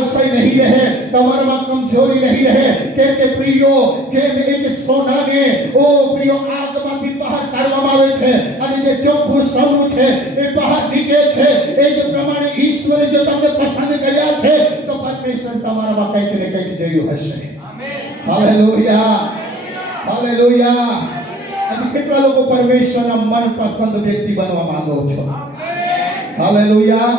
नहीं रहे, તમારામાં કમજોરી નહીં રહે, કેમ કે પ્રિયો જેમ એક સોનાને પ્રિયો આગમાંથી બહાર કાઢવામાં આવે છે અને જે ચોખ્ખું સોનું છે એ બહાર નીકળે છે, એ જ પ્રમાણે ઈશ્વરે જો તમને પસંદ કર્યા છે તો પરમેશ્વર તમારામાં કંઈક ને કંઈક જોયું હશે. આમેન. હાલેલુયા, હાલેલુયા. આજે કેટલા લોકો પરમેશ્વરના મનપસંદ વ્યક્તિ બનવા માંગો છો? હાલેલુયા.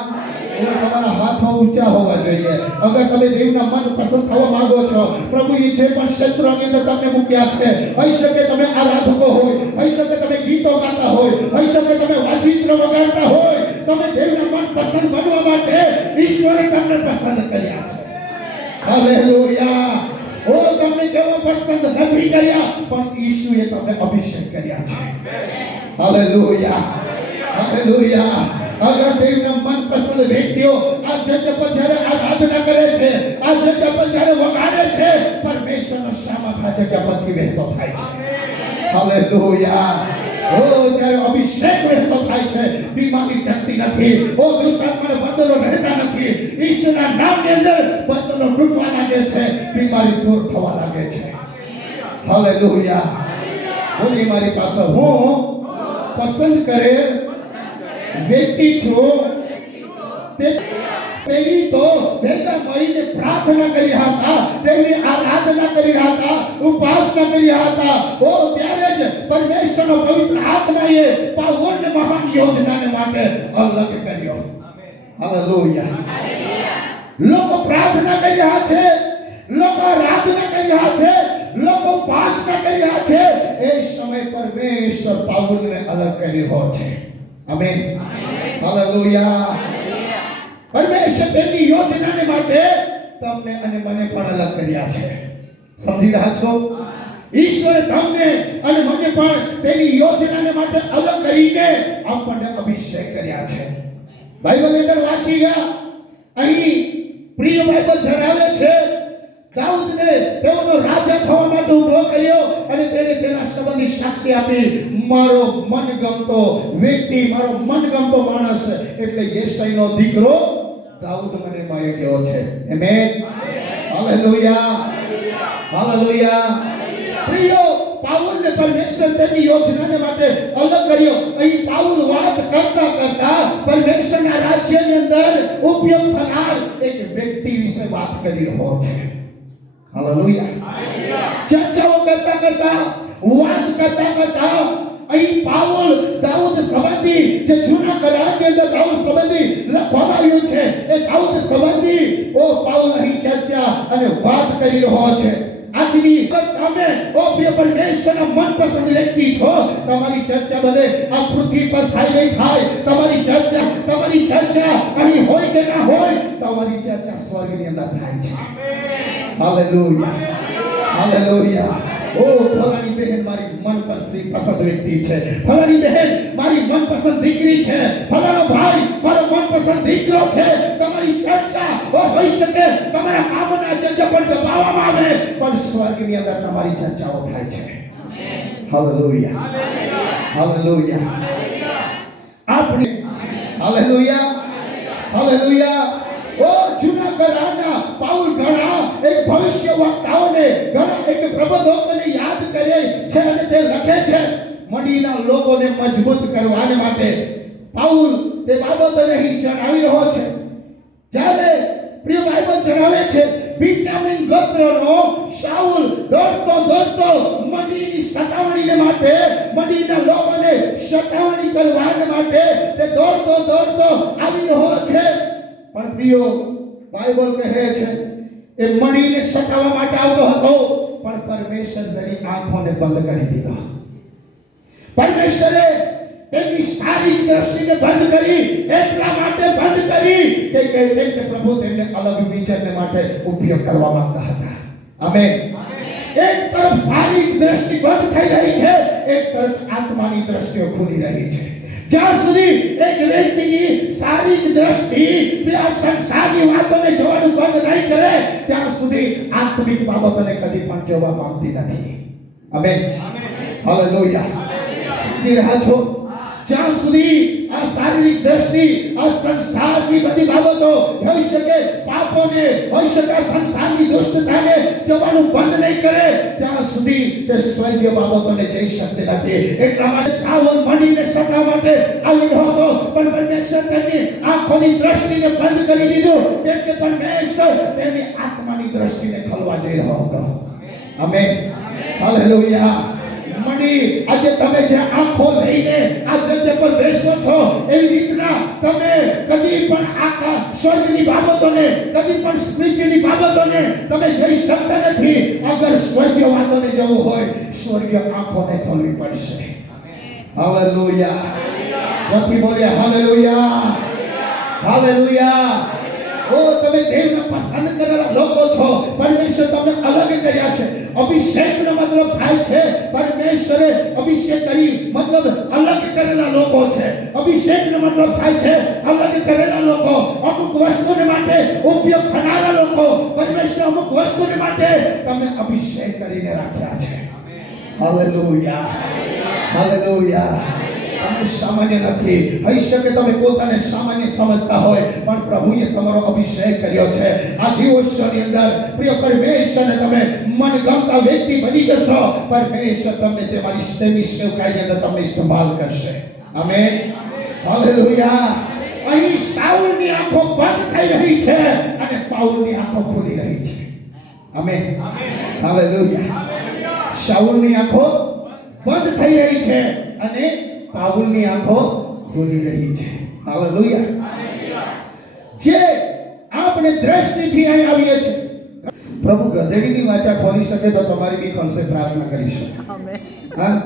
તમારા હાથો ઊંચા હોવા જોઈએ. અગર તમે દેવના મનપસંદ થવા માંગો છો, પ્રભુએ જે પણ ક્ષેત્રની અંદર તમને મૂક્યા છે, હોઈ શકે તમે આરાધકો હોય, હોઈ શકે તમે ગીતો ગાતા હોય, હોઈ શકે તમે વાજિંત્ર વગાડતા હોય, તમે દેવના મનપસંદ બનવા માટે ઈશ્વરે તમને પસંદ કર્યા છે. હાલેલુયા. તમને કેવો પસંદ નથી કર્યા, પણ ઈશ્વરે તમને અભિષેક કર્યા છે. Hallelujah, hallelujah. અગર દેવના મનપસંદ વ્યક્તિઓ આ જગ્યા પર જ્યારે આરાધના કરે છે, આ જગ્યા પર જ્યારે વગાડે છે, પરમેશ્વરનો શામત આ જગ્યા પરથી વહેતો થાય છે. હાલેલુયા. જ્યારે અભિષેક વહેતો થાય છે, બીમારી ટકતી નથી, દુષ્ટાત્માના બંધનો રહેતા નથી, ઈશ્વરના નામની અંદર બંધનો તૂટવા લાગે છે, બીમારી દૂર થવા લાગે છે. હાલેલુયા. બોલી મારી પાસે, હું પસંદ કરેલ વ્યક્તિ છું. તે પેલી તો ભેગા મળીને પ્રાર્થના કરી હતા, તેમની આરાધના કરી હતા, ઉપાસના કરી હતા. ત્યારે જ પરમેશ્વરનો પવિત્ર આત્માએ પાવનને મહાન યોજનાને માટે અલગ કર્યો. હાલેલુયા. લોકો પ્રાર્થના કરી રહ્યા છે, લોકો આરાધના કરી રહ્યા છે, લોકો ઉપાસના કરી રહ્યા છે, એ સમય પરમેશ્વર પાવનને અલગ કર્યો છે. આમેન. હાલેલુયા. પરમેશ્વર તેમની યોજનાને માટે તમને અને મને પણ અલગ કર્યા છે. સમજી રહ્યા છો? ઈશ્વરે તમને અને મને પણ તેની યોજનાને માટે અલગ કરીને આપણને અભિષેક કર્યા છે. બાઇબલની અંદર વાંચી ગયા, અહીં પ્રિય બાઇબલ જણાવે છે દાઉદને તેઓનો રાજા થવા માટે ઉભો કર્યો અને તેણે તેના સંબંધી સાક્ષી આપી, મારો મનગમતો વ્યક્તિ, મારો મનગમતો માણસ એટલે યેસાઈનો દીકરો દાઉદ મને મળ્યો છે. આમેન. હાલેલુયા, હાલેલુયા. પ્રિયો, પાઉલને પરમેશ્વર તેની યોજનાને માટે અલગ કર્યો. અહીં પાઉલ વાત કરતા કરતા પરમેશ્વરના રાજ્યની અંદર ઉપયોગ થનાર એક વ્યક્તિ વિશે વાત કરી રહ્યો છે. હાલેલુયા. ચર્ચાઓ કરતા કરતા, વાત કરતા કરતા અહીં પાઉલ દાઉદ સંબંધી જે જૂના કરારની અંદર દાઉદ સંબંધી લખવામાં આવ્યું છે, એ દાઉદ સંબંધી પાઉલ અહીં ચર્ચા અને વાત કરી રહ્યો છે. આજની તમે પ્રિય પરમેશ્વરના મનપસંદ વ્યક્તિ છો, તમારી ચર્ચા ભલે આ પૃથ્વી પર થાય નહીં થાય, તમારી ચર્ચા અહીં હોય કે ના હોય, તમારી ચર્ચા સ્વર્ગની અંદર થાય છે. Hallelujah, hallelujah. ફલાણી બહેન મારી મનપસંદ વ્યક્તિ છે, ફલાણી બહેન મારી મનપસંદ દીકરી છે, ફલાણો ભાઈ મારો મનપસંદ દીકરો છે. તમારી ચર્ચા હોઈ શકે તમારા કામના જગ્યા પર દબાવવામાં આવે, પણ સ્વર્ગની અંદર તમારી ચર્ચાઓ થાય છે. Hallelujah, hallelujah. આપણે હાલેલુયા, હાલેલુયા. જૂના કરારના પાઉલ ઘણા એક ભવિષ્યવક્તાઓને, ઘણા એક પ્રબોધકોને યાદ કરે છે અને તે લખે છે મંડીના લોકોને મજબૂત કરવાને માટે. પાઉલ તે બાબતોને અહીં જણાવી રહ્યો છે. જ્યારે પ્રિય બાઇબલ જણાવે છે બિન્યામીન ગોત્રનો શાઉલ દોડતો મંડીની સતાવણીને માટે, મંડીના લોકોને સતાવણી કરવાને માટે તે દોડતો આવી રહ્યો છે. પણ પ્રિયો, બાઇબલ કહે છે એ મણીને સતાવવા માટે આવતો હતો, પણ પરમેશ્વર તેની આંખોને બંધ કરી દીધા. પરમેશ્વરે તેમની સારી દ્રષ્ટિને બંધ કરી, એટલા માટે બંધ કરી કે પ્રભુ તેમને અલગ વિચારને માટે ઉપયોગ કરવા માંગતા હતા. આમેન. એક તરફ સારી દ્રષ્ટિ બંધ થઈ રહી છે, એક તરફ આત્માની દ્રષ્ટિઓ ખુલી રહી છે. જ્યાં સુધી એક વ્યક્તિની શારીરિક દ્રષ્ટિ આ સંસારની વાતોને જોવાનું બંધ નહીં કરે, ત્યાં સુધી આત્મિક બાબતોને કદી પણ જોવા માંગતી નથી. આમેન. હાલેલુયા. સમજી રહ્યા છો? જ્યાં સુધી આ શારીરિક દ્રષ્ટિ આ સંસારની બધી બાબતો હોઈ શકે, પાપોને હોઈ શકે, સંસારની દુષ્ટતાને જવાનું બંધ નહીં કરે ત્યાં સુધી તે સ્વર્ગીય બાબતોને જઈ શકતી નથી. એટલા માટે સાવલ મણીને સતા માટે આવી રહ્યો હતો, પણ પરમેશ્વર તેમની આંખોની દ્રષ્ટિને બંધ કરી દીધું, કેમ કે પરમેશ્વર તેમની આત્માની દ્રષ્ટિને ખોલવા જઈ રહ્યો હતો. Amen, hallelujah. મણી, આજે તમે જે આંખો લઈને આ જગ્યા પર બેસો છો, એવી રીતના તમે કદી પણ આખા સ્વર્ગની બાબતોને, કદી પણ સ્પિરિચ્યુઅલની બાબતોને તમે જઈ શકતા નથી. અગર સ્વર્ગીય વાતોને જવું હોય, સ્વર્ગીય આંખોને ખોલવી પડશે. હાલેલુયા. નથી બોલ્યા હાલેલુયા, હાલેલુયા. ઓ તમે દેવને પસંદ કરેલા લોકો છો, પરમેશ્વર તમને અલગ કર્યા છે. અભિષેકનો મતલબ થાય છે પરમેશ્વરે અભિષેક કરી, મતલબ અલગ કરેલા લોકો છે. અભિષેકનો મતલબ થાય છે અલગ કરેલા લોકો, અમુક વસ્તુને માટે ઉપયોગ થનારા લોકો. પરમેશ્વર અમુક વસ્તુને માટે તમને અભિષેક કરીને રાખ્યા છે. Hallelujah, hallelujah. તમે સામાન્ય નથી. હોઈ શકે તમે પોતાને સામાન્ય સમજતા હોય, પણ પ્રભુએ તમારો અભિષેક કર્યો છે. આ દિવસોની અંદર પ્રિય પરમેશ્વરને તમે મનગમતા વ્યક્તિ બની જશો. પરમેશ્વર તમને તેમની સેવકાઈની અંદર તમને ઇસ્તેમાલ કરશે. Amen, hallelujah. અહીં શાઉલની આંખો બંધ થઈ રહી છે અને પાઉલની આંખો ખુલી રહી છે. આમેન, હાલેલુયા. શાઉલની આંખો બંધ થઈ રહી છે અને પાઉલની આંખો ખુલી રહી છે. હાલેલુયા. જે આપણે દ્રષ્ટિથી અહીં આવીએ છીએ, પ્રભુ ગધેડીની વાચા ખોલી શકે તો તમારી બી ખોલશે. પ્રાર્થના કરીશું. હા,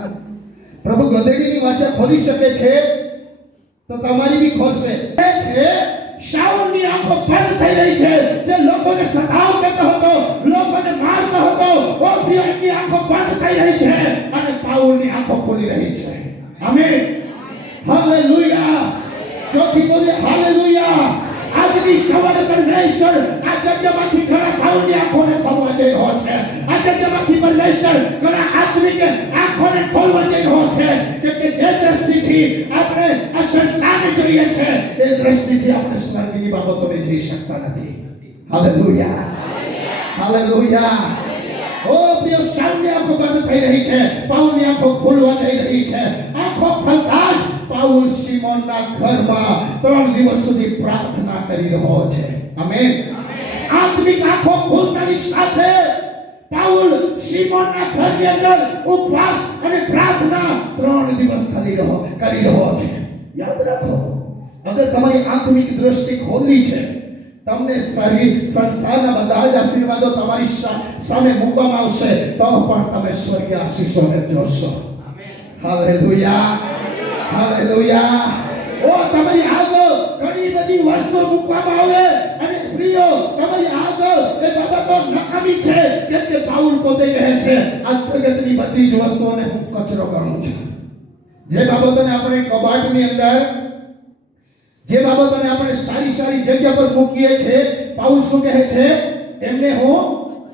પ્રભુ ગધેડીની વાચા ખોલી શકે છે તો તમારી બી ખોલશે. એ છે શાઉલની આંખો બંધ થઈ રહી છે. જે લોકોને સતાવતો હતો, લોકોને મારતો હતો, ઓ પ્રિય, એની આંખો બંધ થઈ રહી છે અને પાઉલની આંખો ખુલી રહી છે. આમેન, હાલેલુયા. ચોથી બોલે હાલેલુયા. આજની સવારે પરમેશ્વર આ જગ્યામાંથી ઘણા પાઉલની આંખોને ખોલવા જઈ રહ્યો છે. આ જગ્યામાંથી પરમેશ્વર ઘણા આત્મિક આંખોને ખોલવા જઈ રહ્યો છે. કે જે દ્રષ્ટિથી આપણે આ સંસારને જોઈએ છે, એ દ્રષ્ટિથી આપણે સ્વર્ગની બાબતોને જોઈ શકતા નથી. Hallelujah, hallelujah. ઓ પ્રિય, શાઉલની આંખો બંધ થઈ રહી છે, પાઉલની આંખો ખુલવા જઈ રહી છે. આંખો ખુલતા જ પાઉલ શિમોનના ઘરમાં 3 દિવસ સુધી પ્રાર્થના કરી રહ્યો છે. આમેન. આત્મિક આંખો ખુલતાની સાથે પાઉલ શિમોનના ઘરની અંદર ઉપવાસ અને પ્રાર્થના 3 દિવસ કરી રહ્યો છે. યાદ રાખો, અગર તમારી આત્મિક દ્રષ્ટિ ખોલી છે, તમને સંસારના બધા જ આશીર્વાદો તમારી સામે મૂકવામાં આવશે, તો પણ તમે સ્વર્ગીય આશીષોને જોશો. Hallelujah, hallelujah. ઓ તમારી આગળ ઘણી બધી વસ્તુઓ મૂકવામાં આવે અને પ્રિયો, તમારી આગળ એ બાબતો નકામી છે, કેમ કે પાઉલ પોતે કહે છે આ જગતની બધી જ વસ્તુઓને હું કચરો કરું છું. જે બાબતોને આપણે કબાટની અંદર, જે બાબતોને આપણે સારી સારી જગ્યા પર મૂકીએ છીએ, પાઉલ શું કહે છે? એમને હું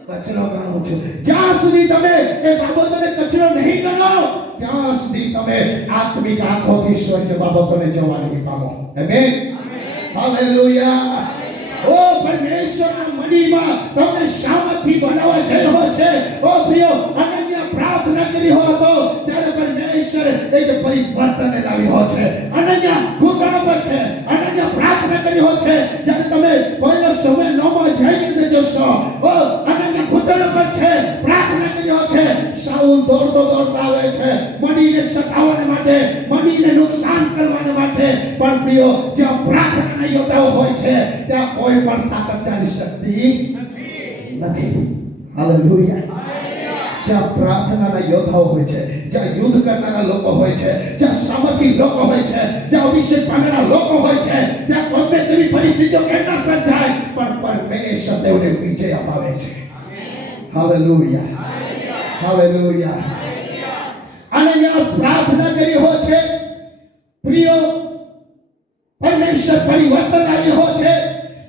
કચરો ગણું છું. જ્યાં સુધી તમે એ બાબતોને કચરો નહીં ગણો, ત્યાં સુધી તમે આત્મિક આંખોથી સ્વર્ગીય બાબતોને જોવા નહીં પામો. Amen, hallelujah. ઓ પરમેશ્વર આ મણીમાં તમને શામથી બનાવવા જઈ રહ્યો છે. ઓ પ્રિયો, અનન્ય પ્રાર્થના કરી રહ્યો હતો ત્યારે પરમેશ્વર એક પરિવર્તન લાવી રહ્યો છે. અનન્ય ઘૂંટણો પર છે, અનન્ય પ્રાર્થના કરી રહ્યો છે. જ્યારે તમે પહેલો સમય 9મો અધ્યાયની અંદર જોશો, ઓ અનન્ય ઘૂંટણો પર છે, પ્રાર્થના કરી રહ્યો છે. શાઉલ દોડતો આવે છે મણીને સતાવવા માટે, મણીને નુકસાન કરવા માટે. પણ પ્રિયો, જ્યાં પ્રાર્થનાના યોદ્ધાઓ હોય છે, ત્યાં કોઈ પણ તાકાત ચાલી શકતી નથી. હાલેલુયા. જ્યાં પ્રાર્થનાના યોદ્ધાઓ હોય છે, જ્યાં યુદ્ધ કરનારા લોકો હોય છે, જ્યાં સામર્થ્ય લોકો હોય છે, જ્યાં અભિષેક પામેલા લોકો હોય છે, ત્યાં ગમે તેવી પરિસ્થિતિઓ કેમ ન સર્જાય, પણ પરમેશ્વર તેઓને વિજય અપાવે છે. Hallelujah, hallelujah. અને પ્રાર્થના કરી હોય છે પ્રિયો, પરમેશ્વર પરિવર્તન લાવી રહ્યો છે.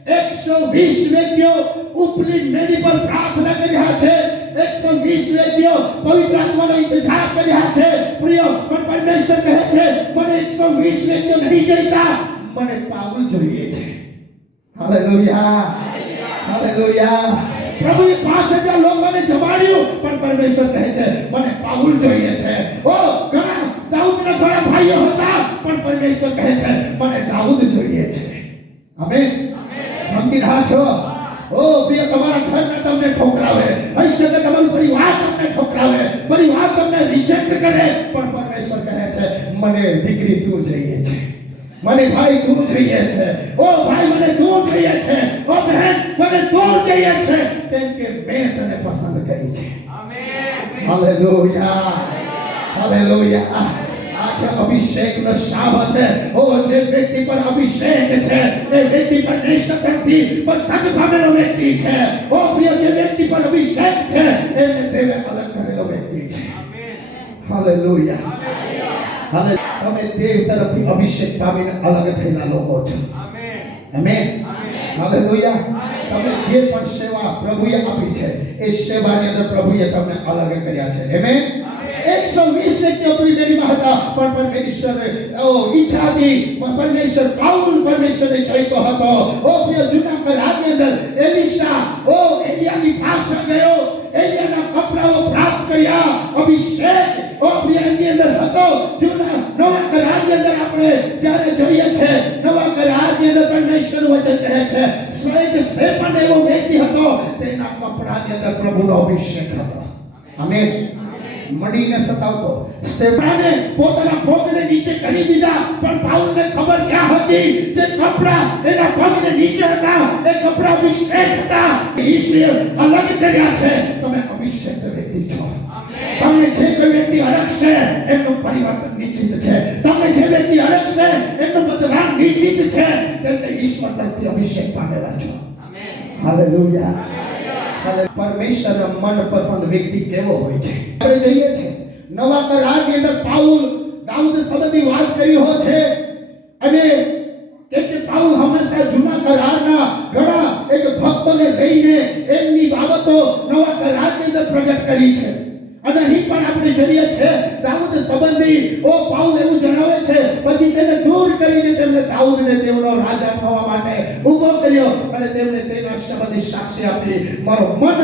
120 વ્યક્તિઓ ઉપલી મેડી પર પ્રાર્થના કરી રહ્યા છે. 120 વ્યક્તિઓ પવિત્ર આત્માનો ઇંતજાર કરી રહ્યા છે. પ્રિયો, પણ પરમેશ્વર કહે છે મને 120 વ્યક્તિઓ નહીં જોઈતા, મને પાઉલ જોઈએ છે. Hallelujah, hallelujah. પ્રભુએ 5000 લોકોને જમાડ્યું, પણ પરમેશ્વર કહે છે મને પાઉલ જોઈએ છે. ઓ ઘણા દાઉદના ઘણા ભાઈઓ હતા, પણ પરમેશ્વર કહે છે મને દાઉદ જોઈએ છે. આમેન. સમજી રહ્યા છો? ઓ પ્રિય, તમારા ઘરના તમને ઠોકરાવે, હઈ શકે તમારું પરિવાર તમને ઠોકરાવે, પરિવાર તમને રિજેક્ટ કરે, પણ પરમેશ્વર કહે છે મને દીકરી તું જોઈએ છે, મને ભાઈ તું જોઈએ છે. ઓ ભાઈ મને તું જોઈએ છે, ઓ બહેન મને તું જોઈએ છે, કેમ કે મેં તને પસંદ કરી છે. આમેન. હાલેલુયા, હાલેલુયા. आज अभिषेक में शाबत है. ओ जे व्यक्ति पर अभिषेक છે એ વ્યક્તિ પરમેશ્વરથી પસંદ પામેલો વ્યક્તિ છે. ઓ પ્રિય, જે વ્યક્તિ પર અભિષેક છે એને દેવે અલગ કરેલો વ્યક્તિ છે. આમેન. હાલેલુયા, હાલે. તમે દેવ તરફથી અભિષેક પામીને અલગ થયેલા લોકો છો. Amen, amen, hallelujah. તમે જે પણ સેવા પ્રભુએ આપી છે એ સેવાની અંદર પ્રભુએ તમને અલગ કર્યા છે. આમેન. 120 વ્યક્તિઓ પ્રિમેરીમાં હતા, પણ પરમેશ્વરે ઈચ્છા હતી, પરમેશ્વર પાઉલ પરમેશ્વરને ચાહતો હતો. ઓ પ્રિય, જૂના કરારની અંદર એલિશા એલિયાની પાસે ગયો, એલિયાના કપડાઓ પ્રાપ્ત કર્યા, અભિષેક પ્રિય એની અંદર હતો. જૂના નવા કરારની અંદર આપણે જ્યારે જોઈએ છે, નવા કરારની અંદર પરમેશ્વર વચન કહે છે સ્વયં સ્ટેફન એવો વ્યક્તિ હતો, તેના કપડાની અંદર પ્રભુનો અભિષેક હતો. આમેન. મડીને સતાવતો સ્ટેફાને પોતાના પગને નીચે કરી દીધા, પણ પાઉલને ખબર ક્યાં હતી, જે કપડા એના પગને નીચે હતા એ કપડા અભિષેક હતા. ઈશ્વર અલગ કર્યા છે. તમે અભિષેક વ્યક્તિ છો. તમને જે કોઈ વ્યક્તિ અલગ છે એમનું પરિવર્તન નિશ્ચિત છે. તમને જે વ્યક્તિ અલગ છે એમનું બદલાવ નિશ્ચિત છે. તેમને ઈશ્વર તરફથી અભિષેક પામેલા છો. આમેન. હાલેલુયા. પરમેશ્વરનો મનપસંદ વ્યક્તિ કેવો હોય છે આપણે જોઈએ છે. નવા કરારની અંદર પાઉલ દાઉદ સંબંધી વાત કરી હોય છે, અને કેમ કે પાઉલ હંમેશા જૂના કરારના ઘણા એક ભક્તોને લઈને એમની બાબતો નવા કરારની અંદર પ્રગટ કરી છે. અને અહીં પણ આપણે જોઈએ છે દાઉદ સંબંધી પાઉલ એવું જણાવે છે, પછી તેને દૂર કરીને તેમને દાઉદને તેમનો રાજા થવા માટે ઊભો કર્યો, અને તેમને તેના સંબંધી સાક્ષી આપી. મારો મન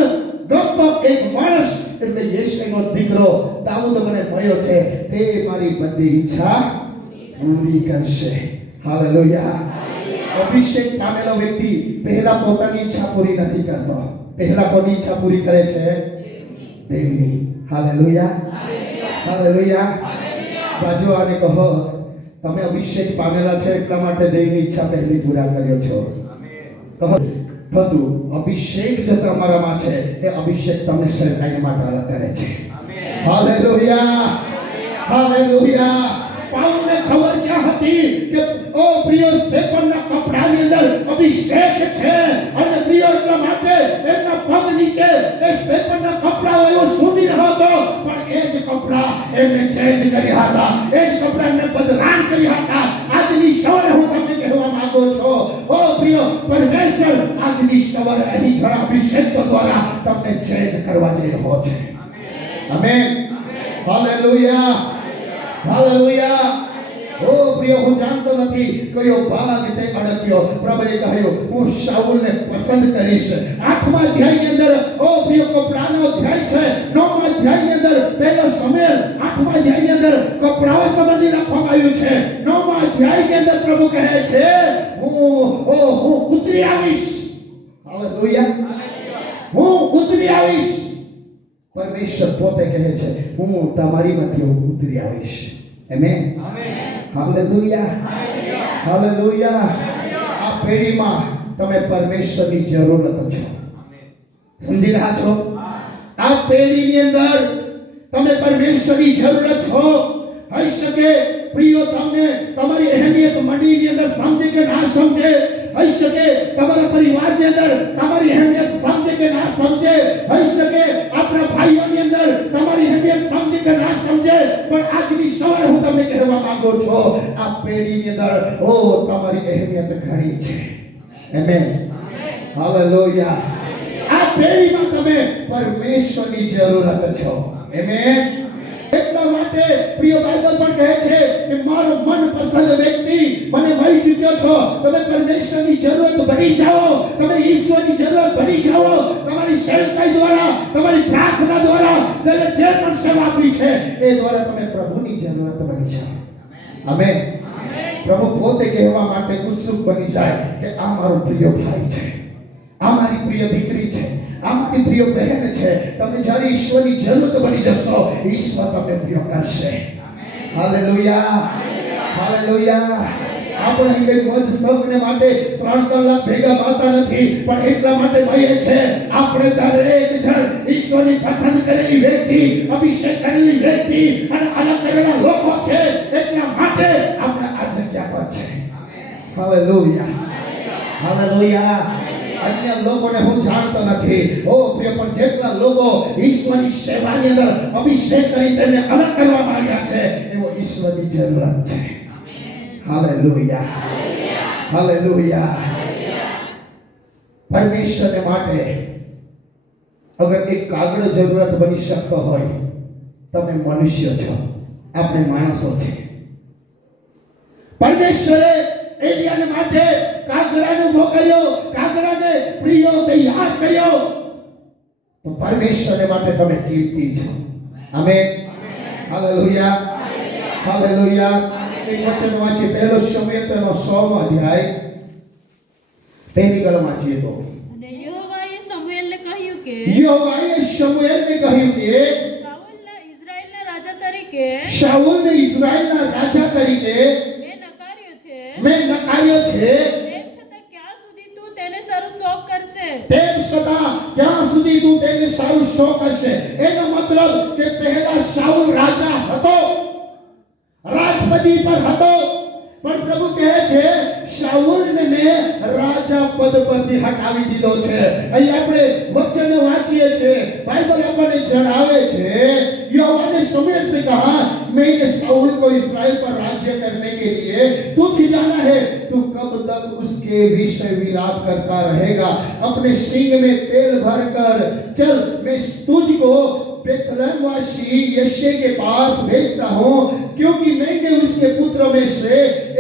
ગમતો એક માણસ એટલે યેશેનો દીકરો દાઉદ મને મળ્યો છે, તે મારી બધી ઈચ્છા પૂરી કરશે. હાલેલુયા. અભિષેક પામેલો વ્યક્તિ પહેલા પોતાની ઈચ્છા પૂરી નથી કરતો, પહેલા કોની ઈચ્છા પૂરી કરે છે? દેવની. Hallelujah, hallelujah. બાજુ આને કહો, તમે અભિષેક પામેલા છો એટલા માટે દેવની ઈચ્છા પહેલી પૂરા કર્યો છો. કહો બધું અભિષેક જો તમારામાં છે એ અભિષેક તમને સરકારી માટે અલગ કરે છે. Hallelujah, hallelujah. પાઉલને ખબર ક્યાં હતી કે પ્રિય સ્ટેફનના કપડાની અંદર અભિષેક છે, અને પ્રિય એટલા માટે એમના પગ નીચે એ સ્ટેફનના કપડાઓ એવો સૂંધી રહ્યો હતો, પણ એ જ કપડા એમને ચેન્જ કર્યા હતા, એ જ કપડાને બદલાણ કર્યા હતા. આજની સવારે હું તમને કહેવા માંગુ છું, ઓ પ્રિય, પરમેશ્વર આજની સવારે અહીં ઘણા અભિષેકો દ્વારા તમને ચેન્જ કરવા જઈ રહ્યો છે. આમેન. હાલેલુયા, હાલેલુયા. ઓ પ્રિય, હું જાણતો નથી કયો ભાગ તે અડક્યો. પ્રભુએ કહ્યું હું શાઉલને પસંદ કરીશ. 8મા અધ્યાયની અંદર પ્રિય કપડાનો અધ્યાય છે. 9મા અધ્યાયની અંદર પહેલો શમૂએલ 8મા અધ્યાયની અંદર કપડાઓ સંબંધી લખવામાં આવ્યું છે. 9મા અધ્યાયની અંદર પ્રભુ કહે છે હું ઉતરી આવીશ. હાલેલુયા. હું ઉતરી આવીશ. પરમેશ્વર પોતે કહે છે હું તમારીમાંથી ઉતરી આવીશ. આમેન. હાલેલુયા, હાલેલુયા. આ પેઢીમાં તમે પરમેશ્વરની જરૂરત છો. સમજી રહ્યા છો? આ પેઢીની અંદર તમે પરમેશ્વરની જરૂરત છો. હોઈ શકે પ્રિયો તમને તમારી અહેમિયત મંડળીની અંદર સમજે કે ના સમજે, હોઈ શકે તમારા પરિવારની અંદર તમારી અહેમિયત સમજે કે ના સમજે, હોઈ શકે આપણા ભાઈઓની અંદર તમારી અહેમિયત સમજે કે ના સમજે, પણ આજની સવારે હું તમને કહેવા માંગુ છું આ પેઢીની અંદર તમારી અહેમિયત ઘણી છે. આમેન. હાલેલુયા. આ પેઢીમાં તમે પરમેશ્વરની જરૂરત છો. આમેન. એટલા માટે માટે પ્રિય બાઇબલ પણ કહે છે કે મારો મનપસંદ વ્યક્તિ મને મળી ચૂક્યો છો. તમે પરમેશ્વરની જરૂરત બની જાઓ, તમે ઈશ્વરની જરૂરત બની જાઓ. તમારી સેવકાઈ દ્વારા, તમારી પ્રાર્થના દ્વારા, તમે જે પણ સેવા આપી છે એ દ્વારા તમે પ્રભુની જરૂરત બની જાઓ. આમેન. પ્રભુ પોતે કહેવા માટે ઉત્સુક બની જાય કે આ મારો પ્રિય ભાઈ છે, આ મારી પ્રિય દીકરી છે, આ મારી પ્રિય બહેન છે. તમે જ્યારે ઈશ્વરની જરૂરત બની જશો, ઈશ્વર તમને પ્રિય કરશે. Hallelujah, hallelujah. આપણે કઈ મોજ સૌને માટે 3 કલાક ભેગા મળતા નથી, પણ એટલા માટે મળીએ છે આપણે દરેક જણ ઈશ્વરની પસંદ કરેલી વ્યક્તિ, અભિષેક કરેલી વ્યક્તિ અને અલગ કરેલા લોકો છે. એટલા માટે આપણે આ જગ્યા પર છે. Hallelujah, hallelujah. અન્ય લોકોને હું જાણતો નથી, ઓ પ્રિય, પણ જેટલા લોકો ઈશ્વરની સેવાની અંદર અભિષેક કરી તેમને અલગ કરવામાં આવ્યા છે, એવો ઈશ્વરની જરૂરત છે. Hallelujah, hallelujah. પરમેશ્વરને માટે અગર એક કાગળ જરૂરત બની શકતો હોય, તમે મનુષ્ય છો, આપણે માણસો છે. પરમેશ્વરે એલિયાને માટે કાગડાને મોકલ્યો, કાગડાને પ્રિયો તૈયાર કર્યો. તો પરમેશ્વરને માટે તમે કીર્તિ છો. આમેન, હાલેલુયા, હાલેલુયા. એક વચન વાંચી, પહેલો શમૂએલ તેનો 100મો અધ્યાય પહેલી કલમ વાંચીએ તો. અને યહોવાએ શમૂએલને કહ્યું કે શાઉલને ઇઝરાયેલના રાજા તરીકે મેં નકાર્યો છે. તેમ છતાં ક્યાં સુધી તું તેને સારું શોક કરશે? તેમ છતાં ક્યાં સુધી તું તેને સારું શોક કરશે? એનો મતલબ કે પહેલા શાઉલ રાજા હતો, રાજપદી પર હતો, પણ પ્રભુ કહે છે શાઉલને મેં રાજા પદ પરથી હટાવી દીધો છે. અહીં આપણે વચન વાંચીએ છીએ, બાઇબલ આપણને જણાવે છે, यहोवा ने शमूएल से कहा, मैंने शाऊल को इस्राएल पर राज्य करने के लिए तुझ जाना है. तू कब तक उसके विषय विलाप करता रहेगा? अपने सींग में तेल भरकर चल, मैं तुझको बेथलेहमवासी यिशै के पास भेजता हूँ, क्योंकि मैंने उसके पुत्रों में से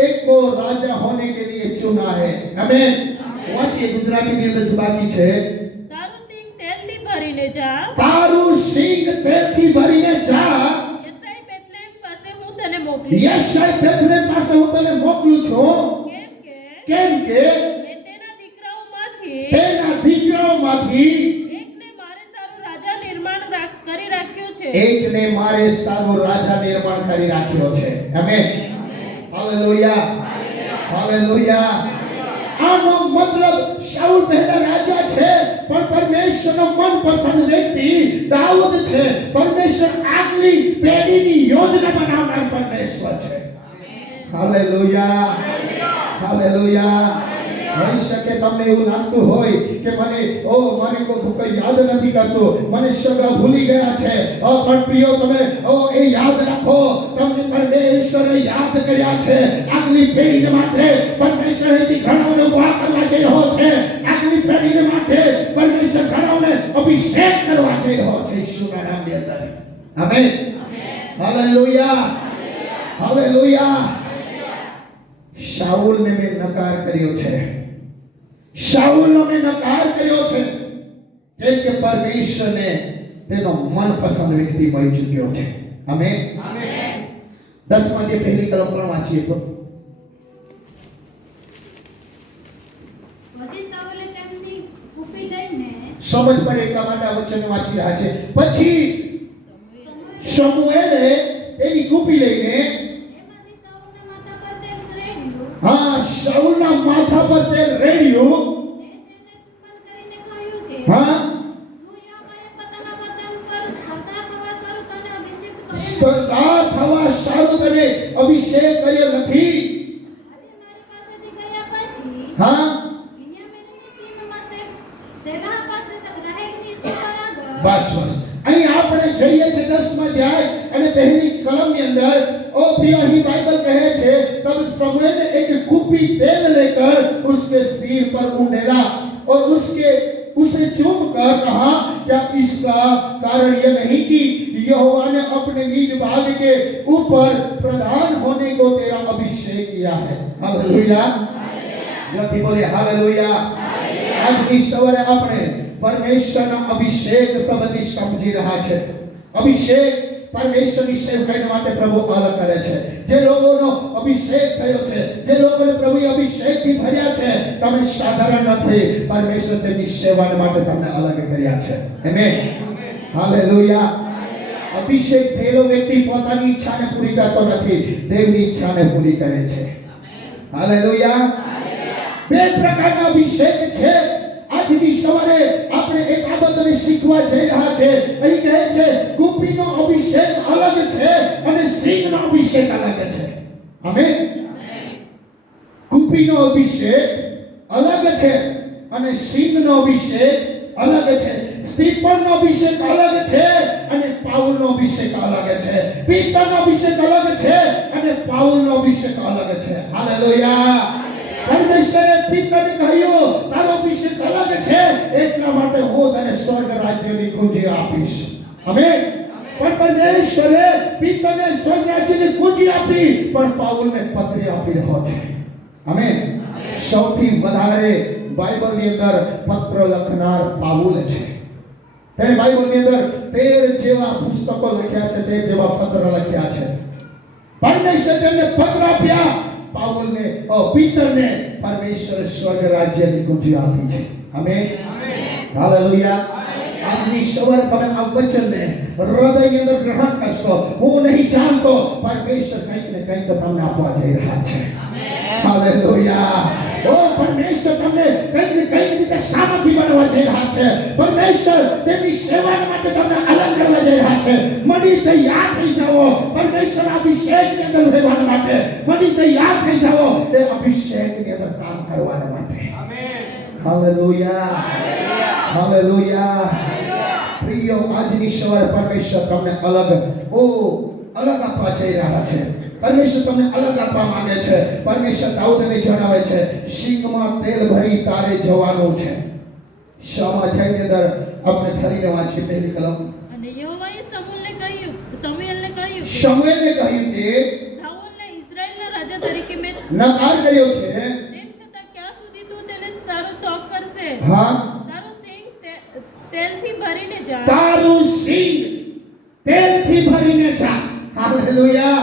एक को राजा होने के लिए चुना है. आमेन. वाचिए, गुजराती ની અંદર જ બાકી છે. તારું સિંગ તેલથી ભરીને જા, તારું સિંગ તેલથી ભરીને જા. યસાઈ બેથલેહેમ પાસે હું તને મોકલીશ. યસાઈ બેથલેહેમ પાસે હું તને મોકલું છું. કેમ કે મેં તેના દીકરાઓમાંથી એકને મારે સારું રાજા નિર્માણ કરી રાખ્યો છે. એકને મારે સારો રાજા નિર્માણ કરી રાખ્યો છે. આમેન, હાલેલુયા, હાલેલુયા. આનો મતલબ શાઉલ પહેલા રાજા છે, પણ પરમેશ્વરનો મનપસંદ વ્યક્તિ દાઉદ છે. પરમેશ્વર આગલી પેઢીની યોજના બનાવનાર પરમેશ્વર છે. Hallelujah, hallelujah. હોઈ શકે તમને એવું લાગતું હોય કે મને કોઈ યાદ નથી કરતું, મને સગા ભૂલી ગયા છે. પણ પ્રિયો, તમે એ યાદ રાખો, તમને પરમેશ્વરે યાદ કર્યા છે. આગલી પેઢી માટે પરમેશ્વરથી ઘણાઓને ઉભા કરવા જઈ રહ્યો છે. આગલી પેઢી માટે પરમેશ્વર ઘણાઓને અભિષેક કરવા જઈ રહ્યો છે ઈશ્વરના નામની અંદર. આમેન, હાલેલુયા, હાલેલુયા. શાઉલને મેં નકાર કર્યો છે, શાઉલનો મેં નકાર કર્યો છે, કેમ કે પરમેશ્વરને તેનો મનપસંદ વ્યક્તિ મળી ચૂક્યો છે. Amen, amen. 10મા અધ્યાય પહેલી કલમ પણ વાંચીએ તો. પછી શાઉલે તેમની કૂપી જઈને સમજ પડે એટલા માટે આ વચન વાંચી રહ્યા છે. પછી શમૂએલે એની કૂપી લઈને શાઉલના માથા પર તેલ રેડ્યું. હા, સરદાર થવા સારું તને અભિષેક કર્યો નથી. હા, બસ બસ. અહીં આપણે જઈએ છીએ 10મા અધ્યાય અને પહેલી કલમની અંદર. ओ प्रिय, ही बाइबल कहे छे, तब शमूएल ने एक कुप्पी तेल लेकर उसके सिर पर उंडेला और उसे चूम कहा क्या इसका कारण यह नहीं कि यहोवा ने अपने निज भाग के ऊपर प्रधान होने को तेरा अभिषेक किया है। हालेलुया, जोથી બોલે હાલેલુયા। આજની સવારે આપણે પરમેશ્વરના અભિષેક શબ્દથી સમજી રહ્યા છે। અભિષેક પરમેશ્વરની સેવકાઈ માટે પ્રભુ અલગ કરે છે। જે લોકોનો અભિષેક થયો છે, જે લોકોને પ્રભુએ અભિષેકથી ભર્યા છે, તમે સાધારણ નથી, પરમેશ્વર તેમની સેવા માટે તમને અલગ કર્યા છે। આમેન, હાલેલુયા। અભિષેક થયેલો વ્યક્તિ પોતાની ઈચ્છાને પૂરી કરતો નથી, દેવની ઈચ્છાને પૂરી કરે છે। હાલેલુયા। બે પ્રકારના અભિષેક છે। આજની સવારે આપણે એક બાબતને શીખવા જઈ રહ્યા છે। અહીં કહે છે કુપીનો અભિષેક અલગ છે અને સિંહનો અભિષેક અલગ છે। આમેન। કુપીનો અભિષેક અલગ છે અને સિંહનો અભિષેક અલગ છે। સ્ટીફનનો અભિષેક અલગ છે અને પાઉલનો અભિષેક અલગ છે। પીતરનો અભિષેક અલગ છે અને પાઉલનો અભિષેક અલગ છે। હાલેલુયા। પરમેશ્વરે પીતરને કહ્યું તારો અભિષેક અલગ છે, એટલા માટે હું તને સ્વર્ગ રાજ્યની કુંજી આપીશ। આમેન। પણ પરમેશ્વરે પીતરને સ્વર્ગ રાજ્યની કુંજી આપી, પણ પાઉલને પત્રી આપી રહ્યો છે। આમેન। સૌથી વધારે બાઇબલની અંદર પત્ર લખનાર પાઉલ છે। તેણે બાઇબલની અંદર 13 જેવા પુસ્તકો લખ્યા છે, 13 જેવા પત્ર લખ્યા છે। પરમેશ્વર તેમને પત્ર આપ્યા, પાઉલને પીતરને પરમેશ્વર સ્વર્ગ રાજ્યની કુંજી આપી છે। આમેન, હાલેલુયા। આજની સવારે તમે આ વચનને હૃદયની અંદર ગ્રહણ કરશો। હું નહીં જાણતો, પરમેશ્વર કંઈક ને કંઈક તમને આપવા જઈ રહ્યા છે। હાલેલુયા। ઓ પરમેશ્વર તમને કંઈક ને કંઈક રીતે સામર્થ્ય બનાવવા જઈ રહ્યા છે। પરમેશ્વર તેમની સેવા માટે તમને અલગ કરવા જઈ રહ્યા છે। મળી તૈયાર થઈ જાઓ પરમેશ્વર અભિષેકની અંદર રહેવા માટે। મળી તૈયાર થઈ જાઓ એ અભિષેકની અંદર કામ કરવા માટે। આમેન, હાલેલુયા, હાલેલુયા। પ્રિય, આજની સવારે પરમેશ્વર તમને અલગ આપવા જઈ રહ્યા છે। પરમેશ્વર તમને અલગ આપવા માંગે છે। પરમેશ્વર દાઉદને જણાવે છે સિંગમાં તેલ ભરી તારે જવાનું છે। શામાં અધ્યાયની અંદર આપણે ફરીને વાંચીએ પહેલી કલમ। અને યહોવાએ શમૂએલને કહ્યું કે શાઉલને ઇઝરાયલના રાજા તરીકે મેં નકાર કર્યો છે, તેમ છતાં ક્યાં સુધી તું તેને સારો શોખ કરશે? હા, તારું સિંગ તેલથી ભરીને જા। તારું સિંગ તેલથી ભરીને જા। હાલેલુયા।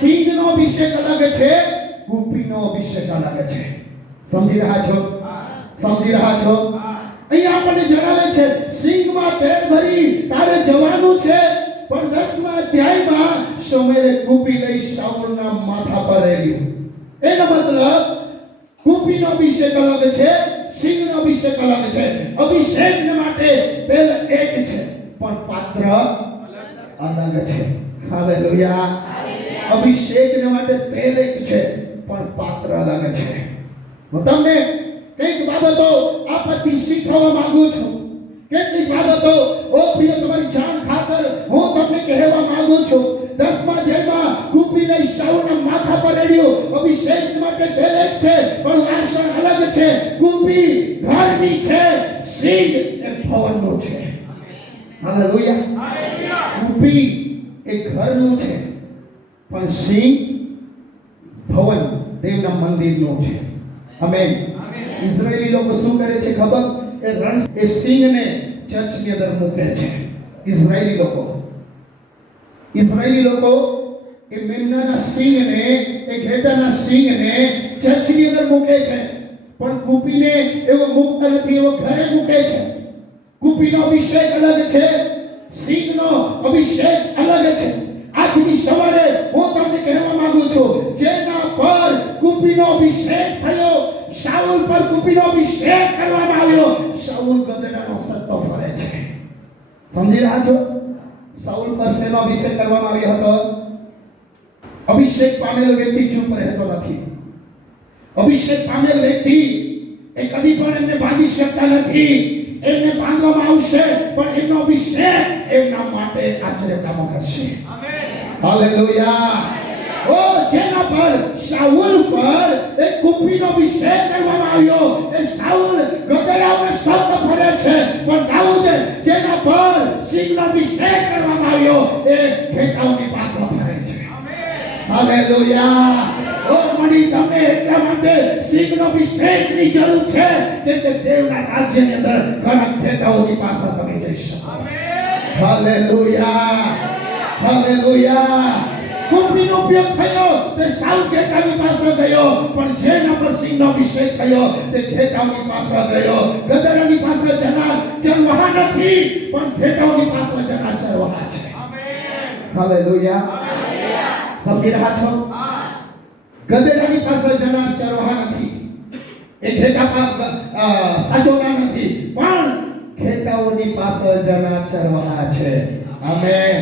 સિંગનો અભિષેક અલગ છે, કુપીનો અભિષેક અલગ છે। સમજી રહ્યા છો? સમજી રહ્યા છો? અહીં આપણને જણાવે છે સિંગમાં તેલ ભરી તારે જવાનું છે, પણ 10મા અધ્યાયમાં શમૂએલે કુપી લઈ શાઉલના માથા પર રેડ્યું। એનો મતલબ કુપીનો અભિષેક અલગ છે, સિંગનો અભિષેક અલગ છે। અભિષેકને માટે તેલ એક છે, પણ પાત્ર અલગ છે। હાલેલુયા। અભિષેકને માટે તેલ એક છે, પણ પાત્ર અલગ છે। હું તમને કંઈક બાબતો આ પરથી શીખવવા માંગુ છું। કેટલીક બાબતો પ્રિય તમારી જાણ ખાતર હું તમને કહેવા માંગુ છું। 10મા અધ્યાયમાં કુપી લઈ શાઉલના માથા પર રેડ્યું। અભિષેક માટે તેલ એક છે, પણ વાસણ અલગ છે। કુપી ઘરની છે, સિંગ એ ભવનનું છે। હાલેલુયા। કુપી એ ઘરનું છે, પણ સિંગ ભવન દેવના મંદિરનું છે। આમેન। ઇઝરાયેલી લોકો શું કરે છે ખબર? એ સિંગને ચર્ચની અંદર મૂકે છે। ઇઝરાયેલી લોકો એ મેમનાના સિંગને, એ ઘેટાના સિંગને ચર્ચની અંદર મૂકે છે, પણ કુપીને એવો મૂકતા નથી, એવો ઘરે મૂકે છે। કુપીનો અભિષેક અલગ છે, સિંગનો અભિષેક અલગ છે। આજની સવારે હું તમને કહેવા માંગુ છું જેના પર કુપીનો અભિષેક થયો, શાઉલ પર કુપીનો અભિષેક કરવામાં આવ્યો, શાઉલ ગદડાનો સત્તો ફરે છે। સમજી રહ્યા છો? શાઉલ પર શેનો અભિષેક કરવામાં આવ્યો હતો? અભિષેક પામેલ વ્યક્તિ ચૂપ રહેતો નથી। અભિષેક પામેલ વ્યક્તિ એ કદી પણ એમને બાંધી શકતા નથી। એમને બાંધવામાં આવશે, પણ એમનો અભિષેક એમના માટે આશ્ચર્ય કામ કરશે। Amen, hallelujah. ઓ જેના પર શાઉલ પર એક કુપીનો અભિષેક કરવામાં આવ્યો, એ શાઉલ ગદડાઓને સત્તો ફરે છે, પણ અભિષેક કરવામાં આવ્યો એ ઘેટાઓની પાછળ ફરે છે. હાલેલુયા. ઓ મણી, તમને એટલા માટે સિંહનો અભિષેકની જરૂર છે કેમ કે દેવના રાજ્યની અંદર ઘણા ઘેટાઓની પાછળ તમે જઈ શકો. હાલેલુયા. હાલેલુયા. કુંભીનો ઉપયોગ થયો તે સાઉ ઘેટાની પાસે ગયો, પણ જેના પર સિંહનો અભિષેક થયો તે ઘેટાઓની પાસે ગયો. ગધેડાની પાસે જનાર ચરવાહા નથી, પણ ઘેટાઓની પાસે જનાર ચરવાહા છે. હાલેલુયા. સમજી રહ્યા છો? ગધેડાની પાસે જનાર ચરવાહા નથી, એ ઘેટા સાચોના નથી, પણ ઘેટાઓની પાસે જનાર ચરવાહા છે. આમેન.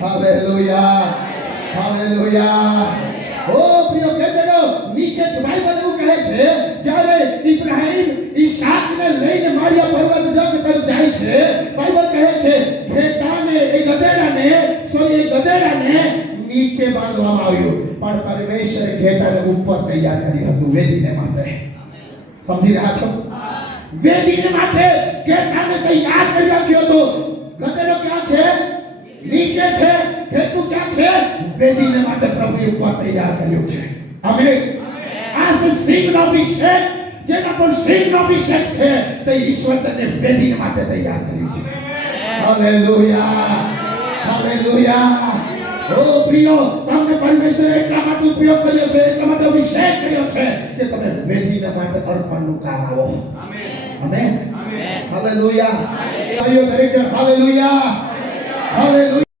હાલેલુયા. હાલેલુયા. ઓ પ્રિય ગધેડો, નીચે જ બાઇબલ એવું કહે છે જ્યારે ઇબ્રાહિમ ઈસાકને લઈને મારિયા પર્વત ડગ તરફ જાય છે, બાઇબલ કહે છે ઘેટાને એ ગધેડાને નીચે બાંધવામાં આવ્યું, પણ પરમેશ્વરે ઘેટાને ઉપર તૈયાર કર્યું હતું વેદીને માટે. સમજી રહ્યા છો? વેદીને માટે ઘેટાને તૈયાર કરી રાખ્યો હતો. ગધેડો ક્યાં છે? નીચે છે. ઘેટું ક્યાં છે? વેદીને માટે પ્રભુએ ઉપર તૈયાર કર્યું છે. આમેન. આ સિંહનો અભિષેક, જેના પર સિંહનો અભિષેક છે તે ઈશ્વર તેને વેદીને માટે તૈયાર કર્યું છે. હાલેલુયા. હાલેલુયા. ઓ પ્રિયો, તમને પરમેશ્વરે એટલા માટે ઉપયોગ કર્યો છે, એટલા માટે અભિષેક કર્યો છે કે તમે વેદીને માટે અર્પણનું કામ આવો. આમેન. આમેન. હાલેલુયા. ભાઈઓ દરેક હાલેલુયા. હાલેલુયા.